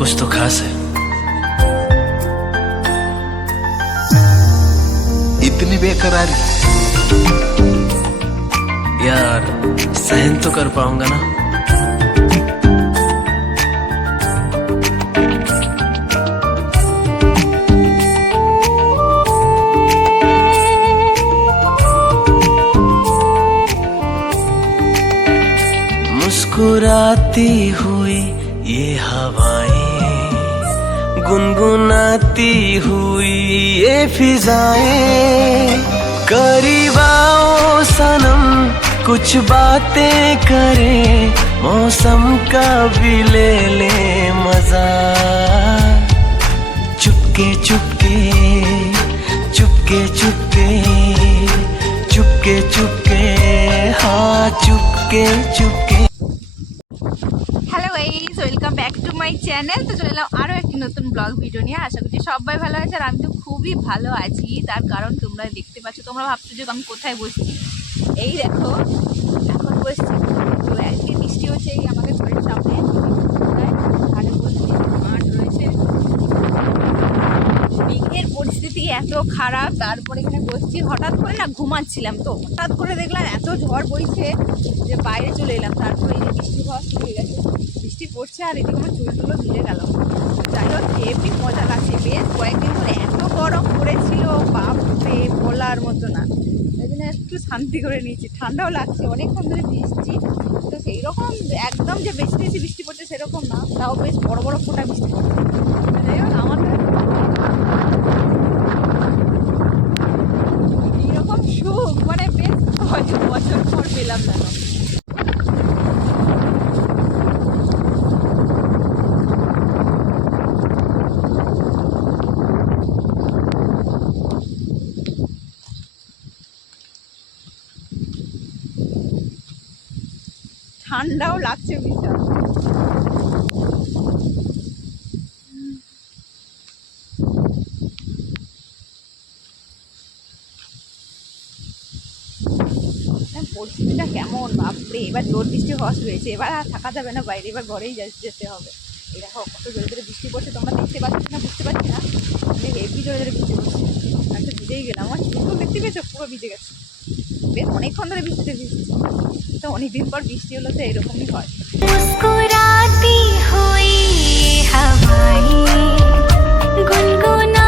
कुछ तो खास है। इतनी बेकरारी। यार सहन तो कर पाऊँगा ना। मुस्कुराती हुई ये हवाएँ गुनगुनाती हुई ये फिजाएँ। करीबाओ सनम कुछ बातें करें। मौसम का भी ले ले मज़ा। चुपके चुपके चुपके चुपके चुपके चुपके। हाँ Chupke Chupke. Back to my channel তো চলে এলাম আরও একটি নতুন ব্লগ ভিডিও নিয়ে। আশা করছি সবাই ভালো আছে আর আমি তো খুবই ভালো আছি। তার কারণ তোমরা দেখতে পাচ্ছ, তোমরা ভাবছ যে আমি কোথায় বসছি। এই দেখো, এখন বসছি। তো আজকে বৃষ্টি হচ্ছে এই আমাদের ঘরের সামনে কোথায়? ধারে বসছি মাঠ রয়েছে মেঘের পরিস্থিতি এত খারাপ, তারপরে এখানে বসছি। হঠাৎ করে না ঘুমাচ্ছিলাম তো। হঠাৎ করে দেখলাম এত ঝড় বইছে যে বাইরে চলে এলাম। তারপরে এই যে বৃষ্টি হওয়া শুরু হয়ে গেছে। বৃষ্টি পড়ছে আর এদিকে আমার চুল টুলো ভিজে গেল। যাই হোক, এমনি মজা লাগছে। বেশ কয়েকদিন ধরে এত গরম পড়েছিল। বাপরে বলার মতো না। ওই জন্য একটু শান্তি করে নিয়েছি। ঠান্ডাও লাগছে। অনেকক্ষণ ধরে বৃষ্টি তো সেই রকম একদম যে বেশি বেশি বৃষ্টি পড়ছে সেরকম না। তাও বেশ বড় বড় ফোঁটা বৃষ্টি পড়ছে যাই হোক আমাদের এরকম সুখ মানে বেশ কয়েক বছর পেলাম যেন ঠান্ডাও লাগছে ভীষণ হ্যাঁ, এমন বাপরে, এবার জোর বৃষ্টি হওয়া শুরু হয়েছে, এবার আর থাকা যাবে না বাইরে, এবার ঘরেই যেতে হবে। এই দেখো, কত জোরে জোরে বৃষ্টি পড়ছে, তোমরা দেখতে পাচ্ছ না, বুঝতে পারছি না। অনেক হেভি জোরে জোরে বৃষ্টি পড়ছে। আমি তো ভিজেই গেলাম, আমার চুলগুলো দেখতে পেয়েছ, পুরো ভিজে গেছে। বেশ অনেকক্ষণ ধরে বৃষ্টিতে ভিজছে। তো অনেকদিন পর বৃষ্টি হলো, তো এরকমই হয়। গুনগুনা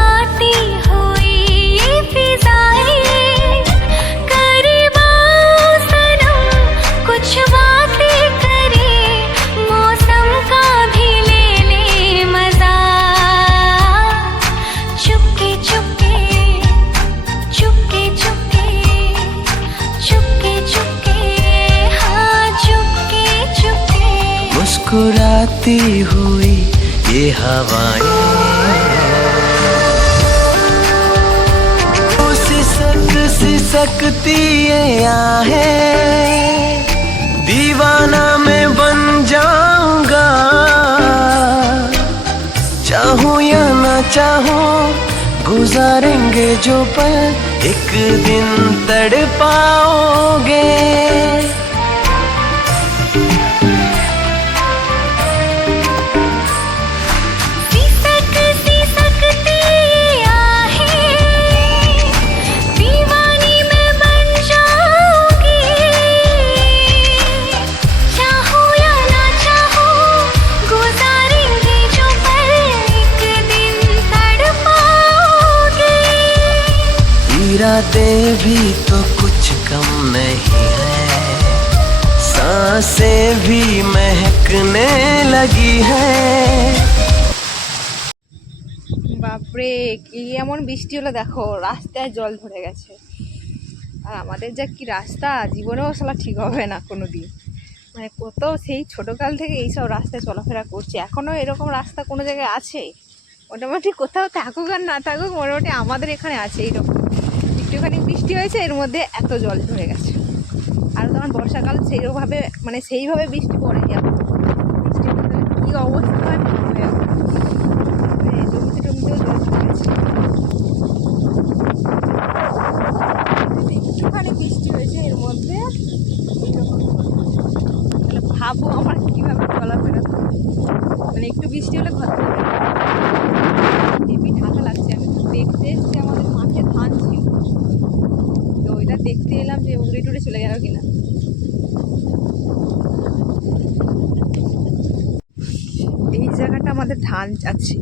मुस्कुराती हुई ये हवाएँ। ये आहें। दीवाना मैं बन जाऊँगा। चाहूँ या ना चाहूँ, गुजारेंगे जो पल एक दिन तड़ पाओगे इरादे भी तो कुछ कम नहीं है सांसें भी महकने लगी है বাপরে কি এমন বৃষ্টি হলো দেখো রাস্তায় জল ধরে গেছে আর আমাদের যা কি রাস্তা জীবনেও সালা ঠিক হবে না কোনো দিন মানে কত সেই ছোটোকাল থেকে এইসব রাস্তায় চলাফেরা করছে এখনও এরকম রাস্তা কোনো জায়গায় আছে মোটামুটি কোথাও থাকুক আর না থাকুক মোটামুটি আমাদের এখানে আছে এইরকম একটুখানি বৃষ্টি হয়েছে, এর মধ্যে এত জল ধরে গেছে। আর তখন বর্ষাকাল সেইভাবে মানে সেইভাবে বৃষ্টি পড়েনি এখন বৃষ্টি হলে তাহলে কী অবস্থা হয় মানে জল চলে গেছে। একটুখানি বৃষ্টি হয়েছে এর মধ্যে। তাহলে ভাবো আমার কীভাবে চলাফেরা করতে মানে একটু বৃষ্টি হলে ঘর থেকে ঠান্ডা লাগছে আমি দেখতে এসেছি আমাদের মাঠে ধান ছিল তো ওইটা দেখতে এলাম যে উড়ে টুড়ে চলে গেল কিনা। এই জায়গাটা আমাদের ধান আছে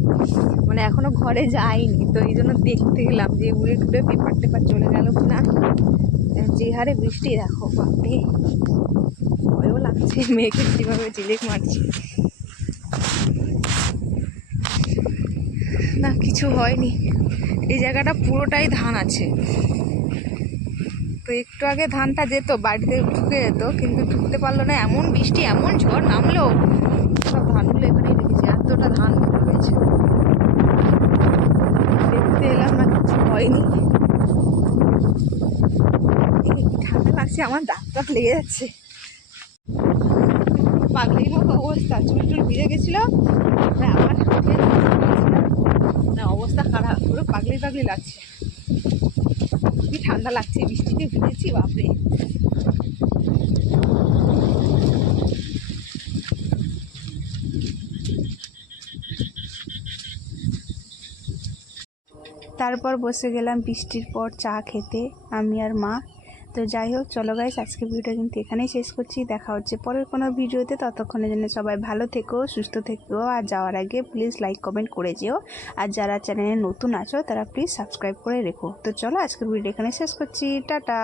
মানে এখনও ঘরে যায়নি, তো এই জন্য দেখতে গেলাম যে উড়ে টুড়ে পেপার টেপার চলে গেল কিনা। যে হারে বৃষ্টি, দেখো বাপরে। ভয়ও লাগছে, মেয়েকে কীভাবে জিলিক মারছি। না, কিছু হয়নি। এই জায়গাটা পুরোটাই ধান আছে। একটু আগে ধানটা যেত, বাড়িতে ঢুকে যেত, কিন্তু ঢুকতে পারল না। এমন বৃষ্টি, এমন ঝড় নামলো। সব ধানগুলো এখানেই রেখেছে এতটা ধান রয়েছে দেখতে এলাম না কিছু হয়নি। ঠান্ডা লাগছে? আমার দাঁত টাত লেগে যাচ্ছে। পাগলির মতো অবস্থা। চুল টুল ভিজে গেছিল। তারপরে আবার অবস্থা খারাপ। পুরো পাগলি পাগলি লাগছে। কি ঠান্ডা লাগছে, বৃষ্টিতে ভিজেছি, বাপরে। তারপর বসে গেলাম বৃষ্টির পর চা খেতে, আমি আর মা। তো যাই হোক, চলো গাইস আজকের ভিডিওটা কিন্তু এখানেই শেষ করছি। দেখা হচ্ছে পরের কোনো ভিডিওতে। ততক্ষণের জন্য সবাই ভালো থেকো, সুস্থ থেকো, আর যাওয়ার আগে প্লিজ লাইক কমেন্ট করে যেও। আর যারা চ্যানেলে নতুন আছো, তারা প্লিজ সাবস্ক্রাইব করে রেখো। তো চলো, আজকের ভিডিও এখানে শেষ করছি। টাটা!